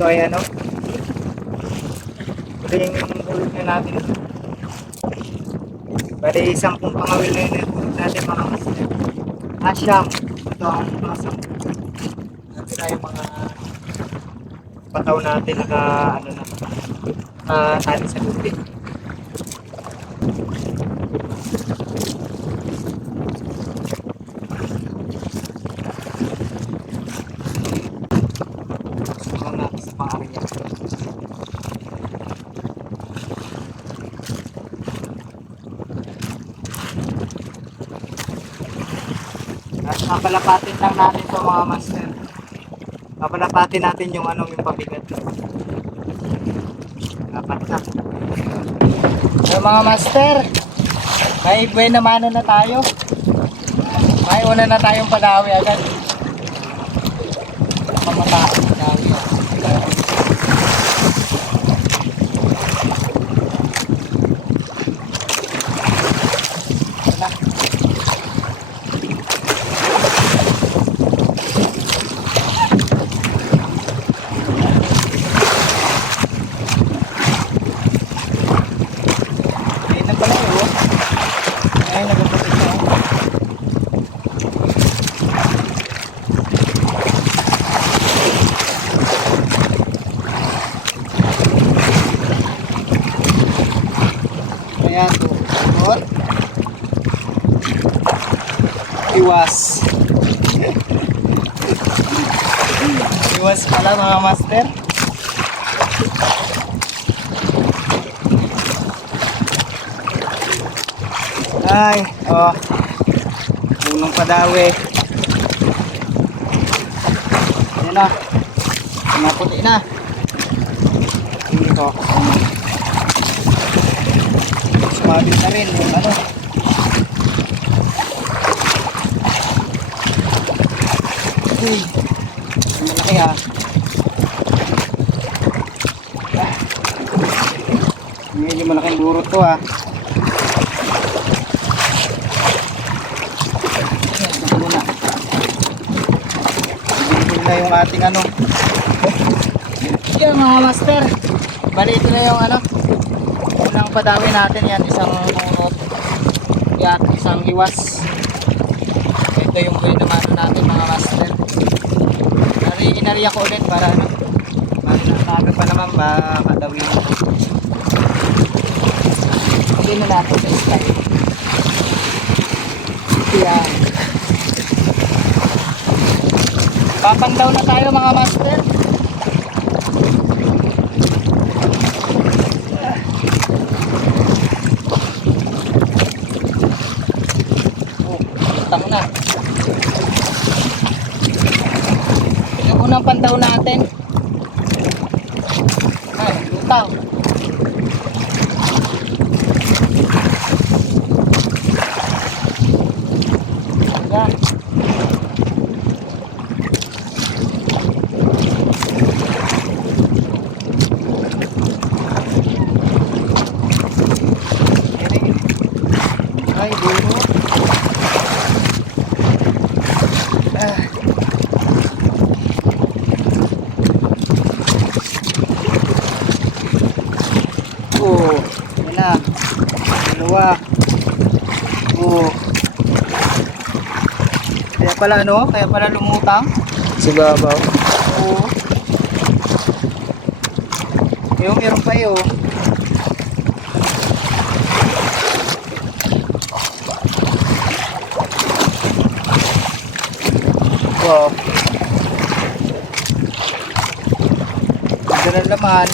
ito ay ano, huling hulog na natin. Bali, sampung pangawil na yun yung hulog natin mga master. Asyam, ito ang mga sampung. Natin na yung mga pataw natin naka, ano na, nakatali sa tubig. Sumunod natin sa pang-area. At papalapatin lang natin to mga master. Papalapatin natin yung ano yung pabigat. Dapat na. So mga master, may buhay naman na tayo. May una na tayong padawi agad. Pamata, padawi. Wala. Ayun na pala yun. Ayun, nagpapatik na. Kaya tukot. Iwas. Iwas pala mga master. Ay, oh. Punong padawi. Ayan na. Mga puti na. Dito. Sumabit na rin yung ano. Ang Malaki ha. Ah. Medyo malaking burot to ha. Muna. Ibigay na yung ating ano. Yan mga master. Bali ito na yung ano. Unang padawi natin yan. Isang unot. At isang iwas. Ito yung naman natin mga master. Nari, inariya ko ulit para ano. Para pa naman ba kadawin ito. Hindi na natin sa style. Yan. Papandaw na tayo mga master. Oh, lutang na. Unang pandaw natin. Ay, lutang. Yan. Ay, dulo. Ah. Oh, yan na. Dalawa. Oh. Kaya pala ano? Kaya pala lumutang. Sa babaw. Oo. Yung meron pa yun. Wow. Ganda ng laman.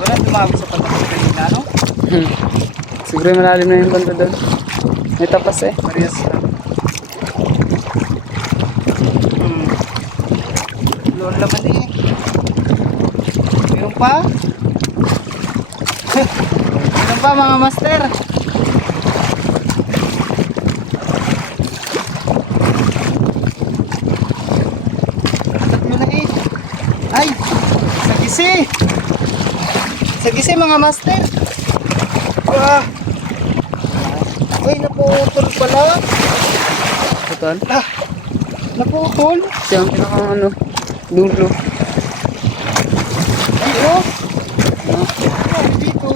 Wala tumawag sa pagkakas kanina, no? Hmm. Siguro malalim na yung banda doon. May tapas eh. Parehas lang. Hmm. Loan laman eh. Meron pa? Meron pa mga master? Tatlo na eh. Ay! Sa gisi! Sa gisi mga master! Ah! Uy, naputol pala! Total. Ah! Naputol! Siya ang pinakang ano. Dulo. Ay, oh! Ah, dito.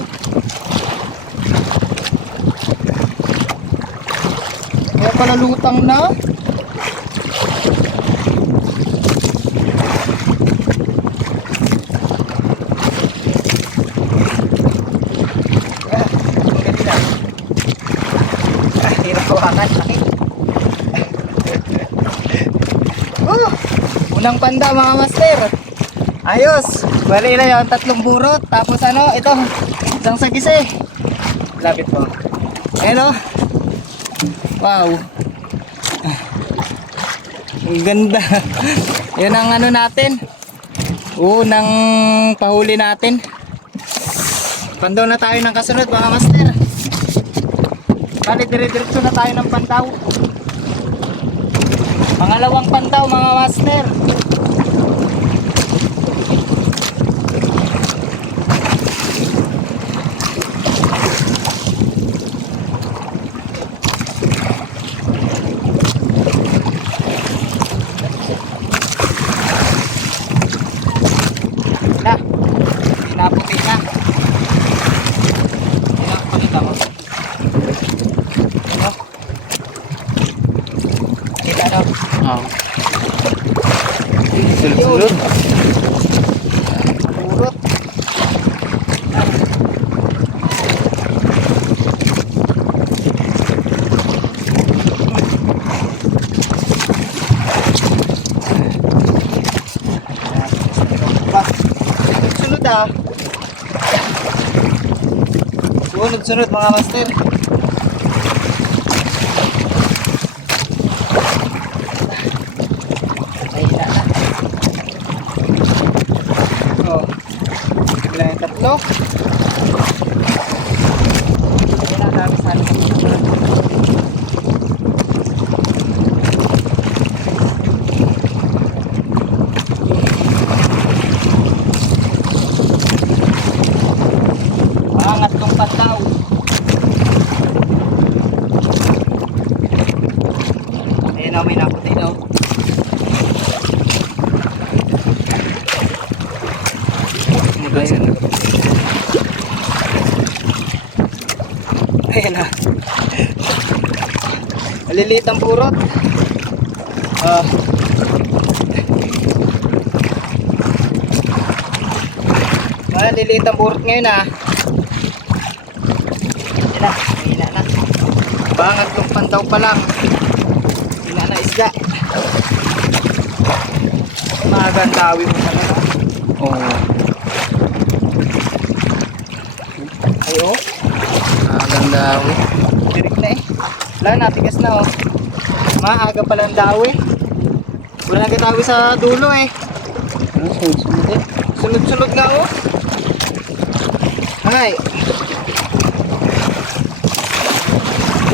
Kaya pala lutang na. Ah, ang galing na. Ah, hirap hawakan. Sakit. Oh, unang panda mga master. Ayos. Bali na yung tatlong burot. Tapos ano, ito. Isang sagise. Lapit po. Ayan o. Wow. Ang ganda. Yan ang ano natin. Unang pahuli natin. Pandaw na tayo ng kasunod mga master. Bali, dire-diretso na tayo ng pandaw. Pangalawang pandaw mga master. Na. Pinaputi na. Ina, pakita mo. Ano? Kita na. ah. Sulod-sulod. Purot. Sunod ah. Sunod-sunod mga master. Ay, na na. Oh. Ilan yung tatlo? Ayan ang dami sa atin. Angat tong pataw. Ayan o, may naputi daw. Ano ba yun? Ayan na. Maliliit ang purot. Ah. Maliliit ang purot ngayon ah. Ayan na, hina na. Bangat tong pandaw pa lang. Hina na isda. Magandawi mo talaga. Oh. Ay oh. Ako. Direct na eh. Wala, natigas na oh. Maaga pala ang dawi. Wala nang katawi sa dulo eh. Ano, sulod-sulod eh. Sunod-sunod na oh. Ay.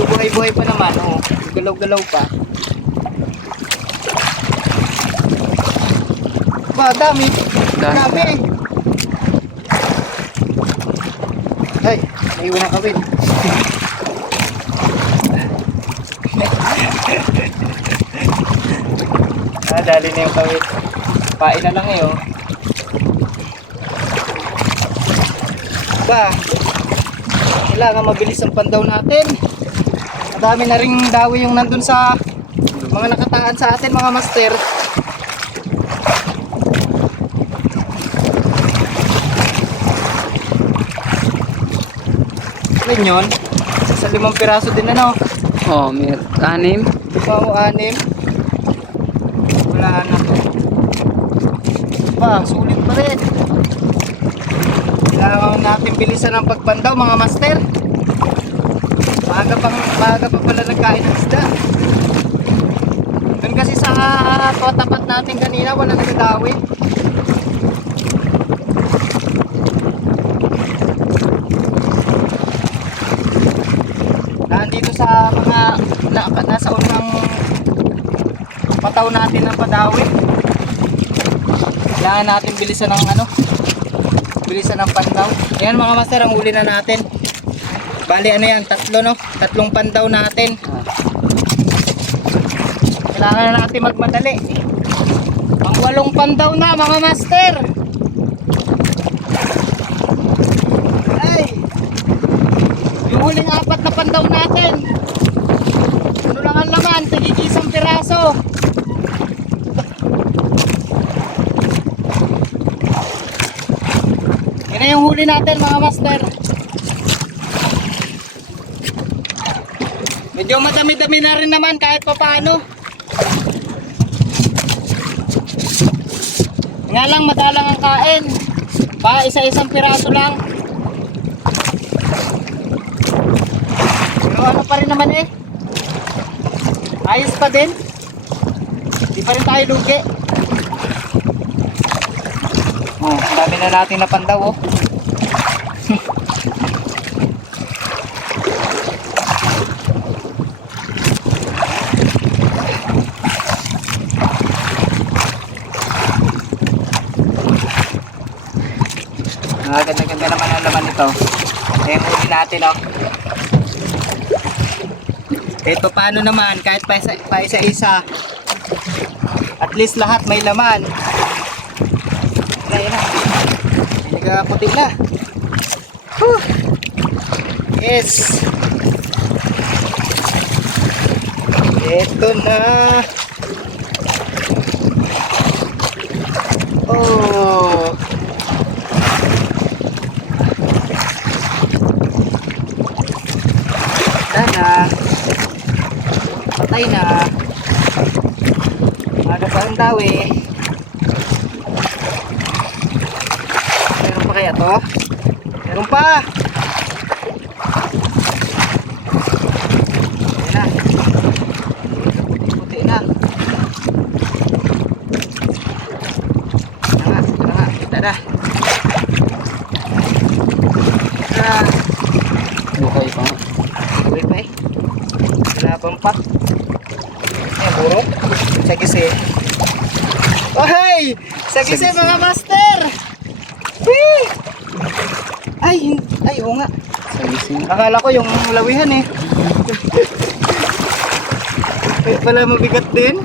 Buhay-buhay pa naman oh. Galaw-galaw pa. Ba, dami. Dami. Dami. Naiwan ang kawin. ah, dali na yung kawin. Pain na lang eh, oh. Ba, kailangan mabilis ang pandaw natin. Madami na ring dawi yung nandun sa mga nakataan sa atin, mga master. Ilan yun? Sa limang piraso din ano? Oh, may anim. Lima o anim? Wala na. Ba, sulit pa rin. Kailangan natin bilisan ang pagpandaw mga master. Maaga, pang, maaga pa pala nagkain ng isda. Doon kasi sa uh, tapat natin kanina, wala nagagawi. Nandito sa mga na, nasa unang pataw natin ng padawi. Kailangan natin bilisan ng ano, bilisan ng pandaw. Ayan mga master, ang huli na natin. Bali ano yan, tatlo no? Tatlong pandaw natin. Kailangan na natin magmadali. Ang walong pandaw na mga master. Ay! Yung huling apat na pandaw natin. Ano lang ang laman? Tigig piraso. Yan na yung huli natin mga master. Medyo madami-dami na rin naman kahit pa paano. Nga lang madalang ang kain. Pa isa-isang piraso lang. Pero ano pa rin naman eh. Ayos pa din. Di pa rin tayo lugi. Oh, ang dami na natin na pandaw oh. Ah, ganda-ganda naman ang laman nito. Eh, huli natin, oh. Pa paano naman, kahit pa isa- pa isa-isa, at least lahat may laman. Wala, yun na. May na. Whew. Yes. Ito na. Oh. Wala na. Patay na. Ada pa ang dawi. Meron pa kaya to? Meron pa! Ayan na. Puti na. Na na. Kita na. Buhay pa. Uwi pa eh. Wala pang pat. Sa gisi. Oh, hey! Sa gisi. mga master! Whee! Ay, ay, oo nga. Sa. Akala ko yung lawihan eh. Kaya pala mabigat din.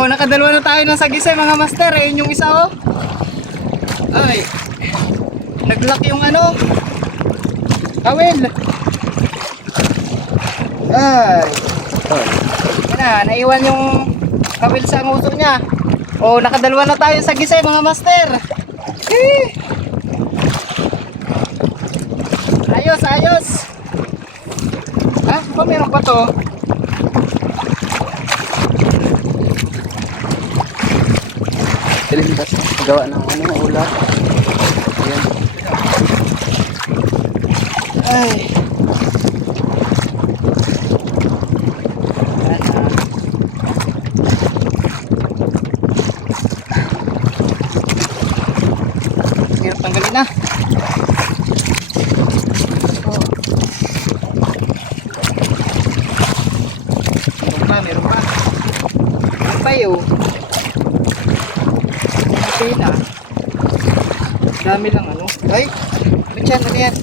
Oh, nakadalawa na tayo ng sagise mga master. Eh, yun yung isa oh. Ay. Naglock yung ano. Kawil. Ay. Yan na, naiwan yung kawil sa nguso niya. Oh, nakadalawa na tayo sa gise mga master. Eh. Ayos, ayos. Ah, ba meron pa to? Piling kasi. Gawa ng ano, ulat. Ayan. Ay. Ano? Hirap tanggalin na. Oh. Meron pa, meron pa. Meron pa yun. Okay na. Dami lang ano. Ay! Ba't yan? Ano yan?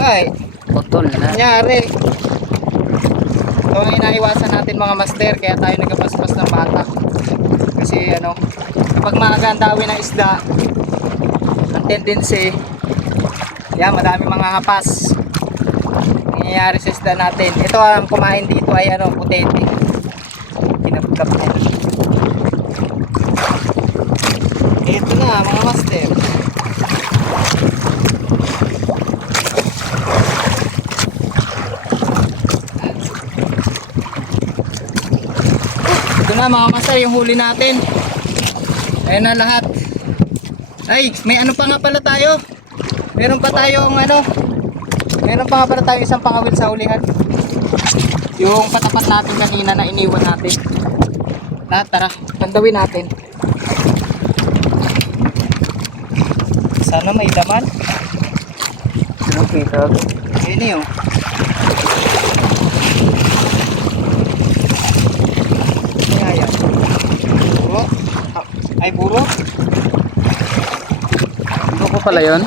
Ay! Putol na. Nangyari. Ito ang inaiwasan natin mga master kaya tayo nagpaspas ng bata. Kasi ano, kapag maaga ang dawi ng isda, ang tendency, yan, madami mga hapas. Nangyayari sa isda natin. Ito ang kumain dito ay ano, putete. Kinapkap na. Ito na mga master. Ito na mga master, yung huli natin. Ayan na lahat. Ay, may ano pa nga pala tayo. Meron pa tayong ano. Meron pa nga pala tayo isang pangawil sa hulihan. Yung patapat natin kanina na iniwan natin. Lahat, tara. Pandawin natin. Sana may laman. Okay, tago. Ayun eh, oh. Kaya yan. Buro. Ah, Ay, buro. Ano ko pala yun?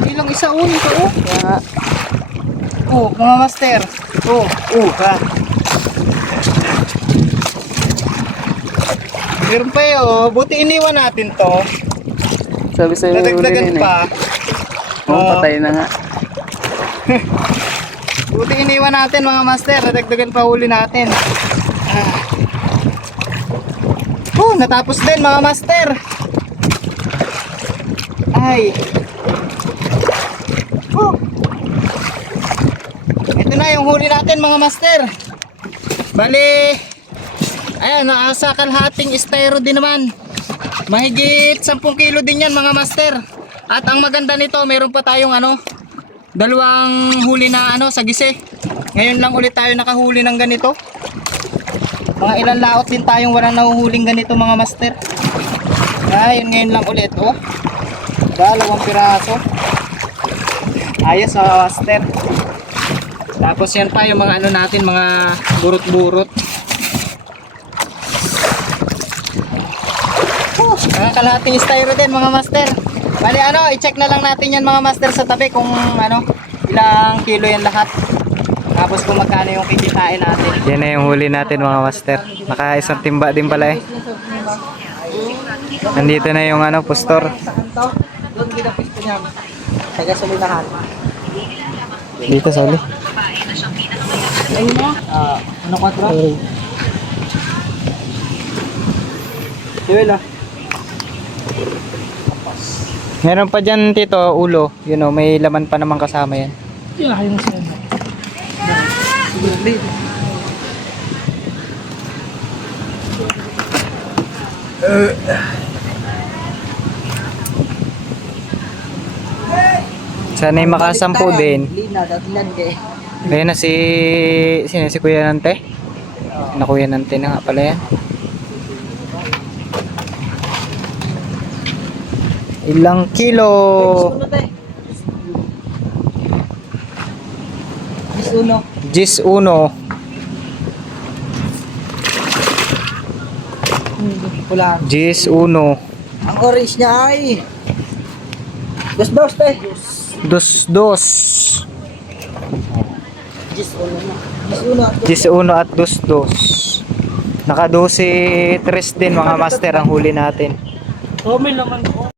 Hindi lang isa oh, ito oh. Kaya nga. Oh, mga master. Oh, oh, ha. Meron pa yun. oh. Buti iniwan natin to. Sabi sa'yo, Nadagdagan eh. pa. Oo, Oo. patay na nga. Buti iniwan natin mga master. Nadagdagan pa huli natin. Ah. Oh, natapos din mga master. Ay. Oh. Ito na yung huli natin mga master. Bali, ayan, nasa kalhating styro din naman. Mahigit 10 kilo din yan mga master. At ang maganda nito, meron pa tayong ano, dalawang huli na ano sa gise. Ngayon lang ulit tayo nakahuli ng ganito. Mga ilang laot din tayong walang nahuhuling ganito mga master. Ayun ngayon lang ulit oh. Dalawang piraso. Ayos mga master. Tapos yan pa yung mga ano natin mga burot-burot. Oh, mga kalahating styro din mga master. Bali ano, i-check na lang natin yan mga master sa tabi kung ano, ilang kilo yan lahat. Tapos kung magkano yung kikitain natin. Yan na yung huli natin mga master. Naka isang timba din pala eh. Nandito na yung ano, postor. Sa doon ginapisto niya. Taga sulinahan. Dito sa uli. Ayun na. Ah, ano ka bro? Diwela. Meron pa dyan tito, ulo. Yun o, may laman pa naman kasama yan. Yan, ayaw mo sila. Sana'y makasampu din. Kay. Ayun na si... Sino si Kuya Nante? Na Kuya Nante na nga pala yan. Ilang kilo? Tayo. Bis uno. Gis uno. Pula. Gis uno. Ang orange niya ay. Dos dos te. Dos dos. Gis uno na. Gis uno. Gis uno at dos dos. Naka 12 tres din mga master ang huli natin. Oh, may laman ko.